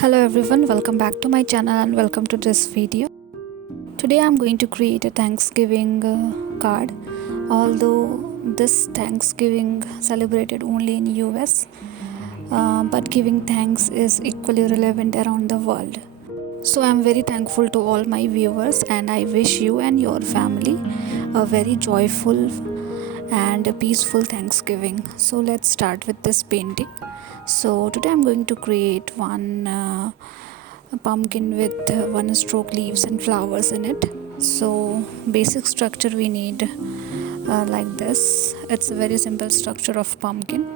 Hello everyone, welcome back to my channel and welcome to this video. Today I'm going to create a Thanksgiving card. Although this Thanksgiving celebrated only in US, but giving thanks is equally relevant around the world. So I'm very thankful to all my viewers and I wish you and your family a very joyful and a peaceful Thanksgiving. So let's start with this painting. So today I'm going to create one pumpkin with one stroke leaves and flowers in it. So basic structure we need like this. It's a very simple structure of pumpkin.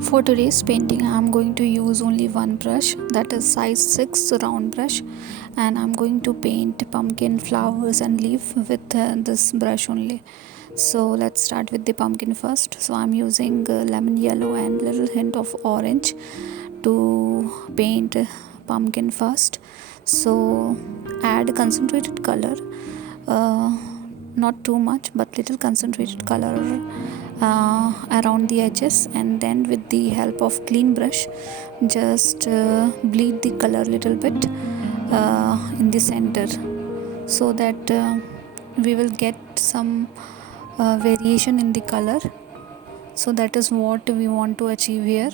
For today's painting I am going to use only one brush, that is size 6 round brush, and I'm going to paint pumpkin flowers and leaf with this brush only. So let's start with the pumpkin first. So I'm using lemon yellow and little hint of orange to paint pumpkin first. So add concentrated color, not too much but little concentrated color around the edges, and then with the help of clean brush just bleed the color little bit in the center, so that we will get some variation in the color. So that is what we want to achieve here.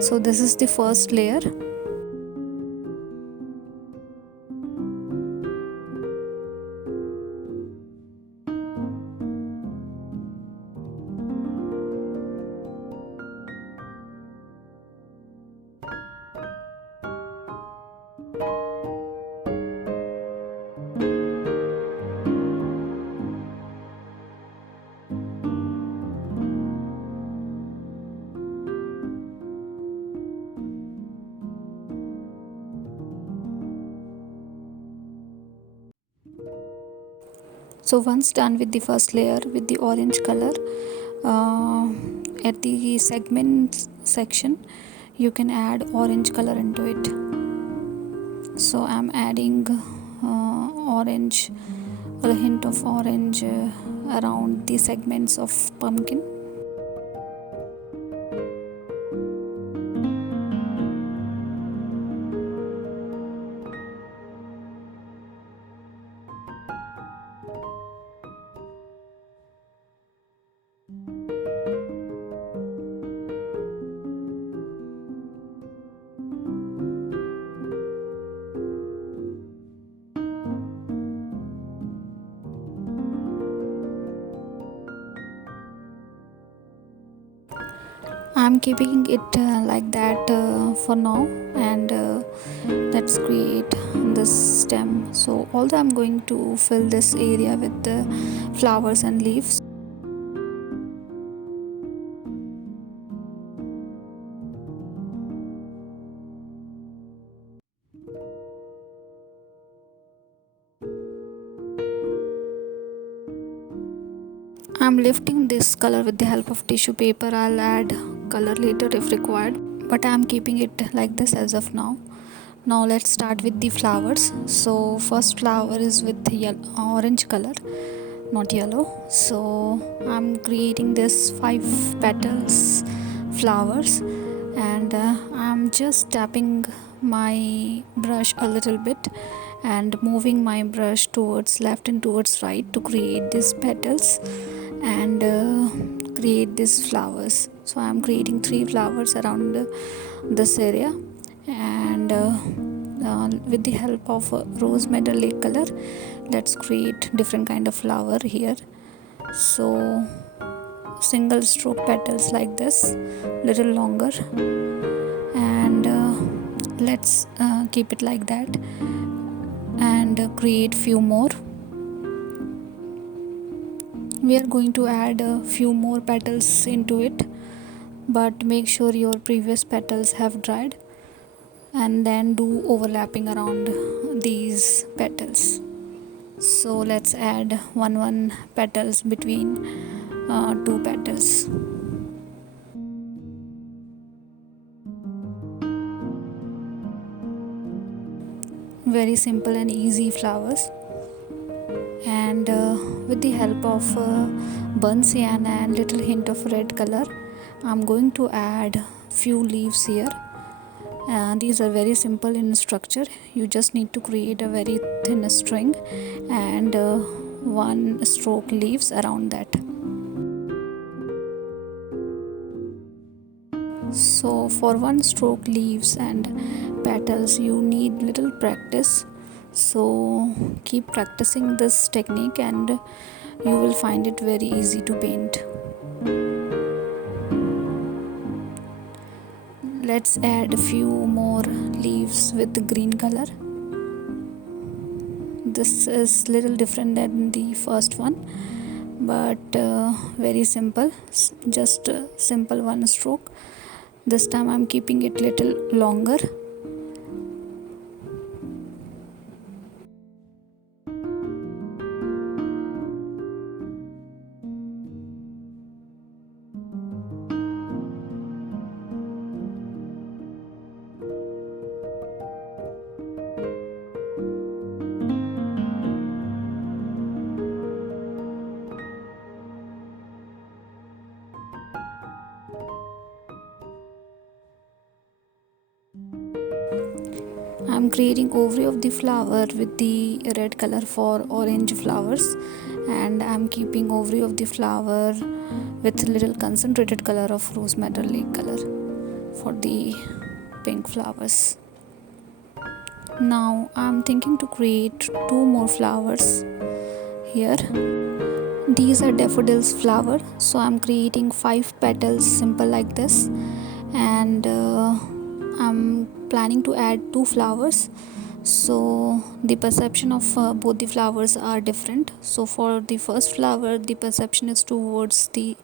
So this is the first layer. So once done with the first layer with the orange color, at the segment section you can add orange color into it. So I'm adding orange, a hint of orange around the segments of pumpkin. I'm keeping it like that for now, and let's create this stem. So although I'm going to fill this area with the flowers and leaves, I'm lifting this color with the help of tissue paper. I'll add color later if required, but I'm keeping it like this as of now. Now let's start with the flowers. So first flower is with orange color, not yellow. So I'm creating this 5 petals flowers, and I'm just tapping my brush a little bit and moving my brush towards left and towards right to create these petals and create these flowers. So I'm creating 3 flowers around this area, and with the help of rose medley color let's create different kind of flower here. So single stroke petals like this, little longer, and let's keep it like that and create few more. We are going to add a few more petals into it, but make sure your previous petals have dried, and then do overlapping around these petals. So let's add one petals between 2 petals. very simple and easy flowers. And with the help of burnt sienna and little hint of red color, I'm going to add few leaves here. These are very simple in structure. You just need to create a very thin string and one stroke leaves around that. So for one stroke leaves and petals you need little practice, so keep practicing this technique and you will find it very easy to paint. Let's add a few more leaves with the green color. This is little different than the first one, but very simple, just simple one stroke. This time I'm keeping it little longer. I'm creating ovary of the flower with the red color for orange flowers, and I'm keeping ovary of the flower with little concentrated color of rose metallic color for the pink flowers. Now I'm thinking to create two more flowers here. These are daffodils flower, so I'm creating 5 petals simple like this, and I'm planning to add 2 flowers, so the perception of both the flowers are different. So for the first flower the perception is towards the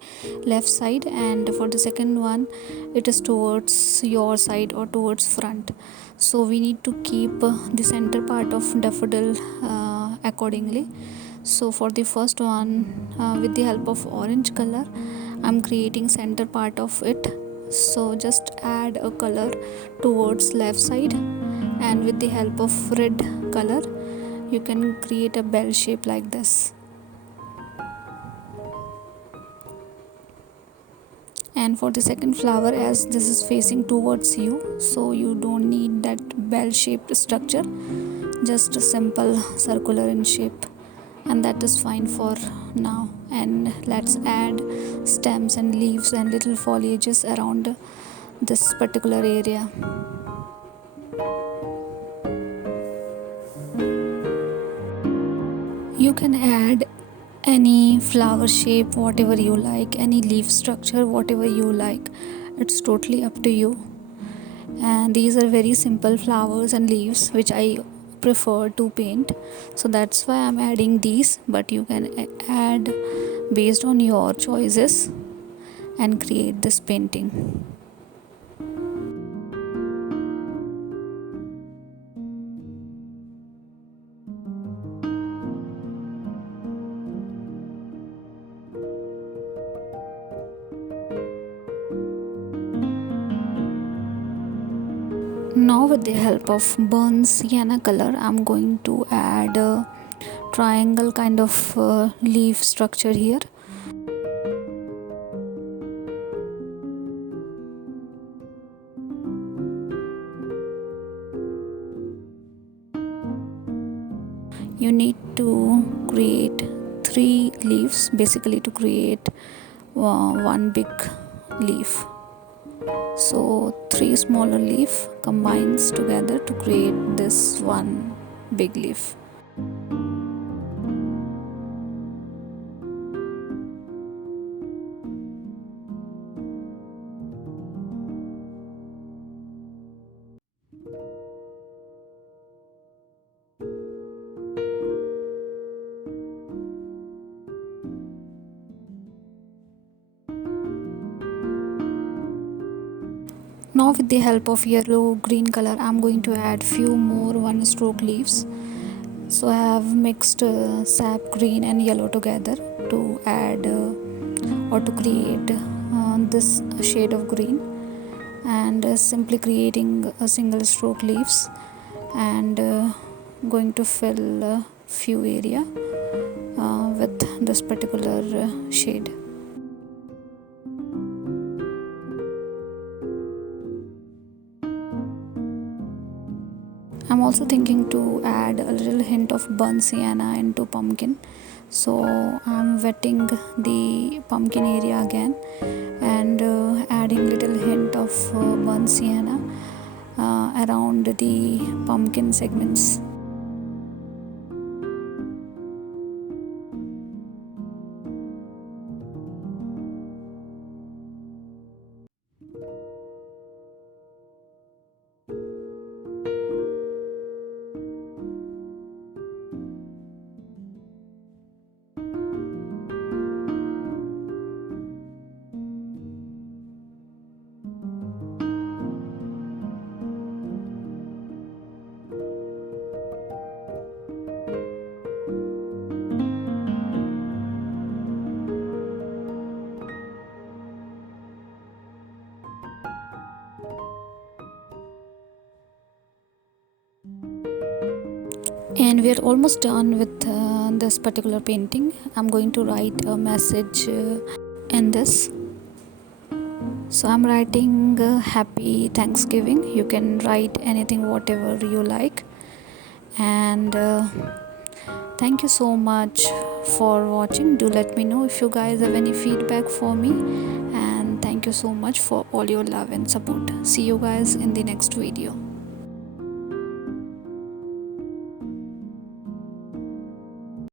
left side, and for the second one it is towards your side or towards front. So we need to keep the center part of daffodil accordingly. So for the first one, with the help of orange color I'm creating center part of it. So just add a color towards left side, and with the help of red color you can create a bell shape like this. And for the second flower, as this is facing towards you, so you don't need that bell shaped structure, just a simple circular in shape, and that is fine for now. And let's add stems and leaves and little foliages around this particular area. You can add any flower shape, whatever you like, any leaf structure, whatever you like, it's totally up to you. And these are very simple flowers and leaves which I prefer to paint, so that's why I'm adding these, but you can add based on your choices and create this painting. Now with the help of burnt sienna color I'm going to add a triangle kind of leaf structure here. You need to create 3 leaves basically to create one big leaf. So 3 smaller leaf combines together to create this one big leaf. Now with the help of yellow green color I'm going to add few more one stroke leaves. So I have mixed sap green and yellow together to add or to create this shade of green, and simply creating a single stroke leaves, and going to fill a few area with this particular shade. I'm also thinking to add a little hint of burnt sienna into pumpkin. So I'm wetting the pumpkin area again and adding little hint of burnt sienna around the pumpkin segments. And we are almost done with this particular painting. I'm going to write a message in this. So I'm writing happy Thanksgiving. You can write anything whatever you like. And thank you so much for watching. Do let me know if you guys have any feedback for me, and thank you so much for all your love and support. See you guys in the next video.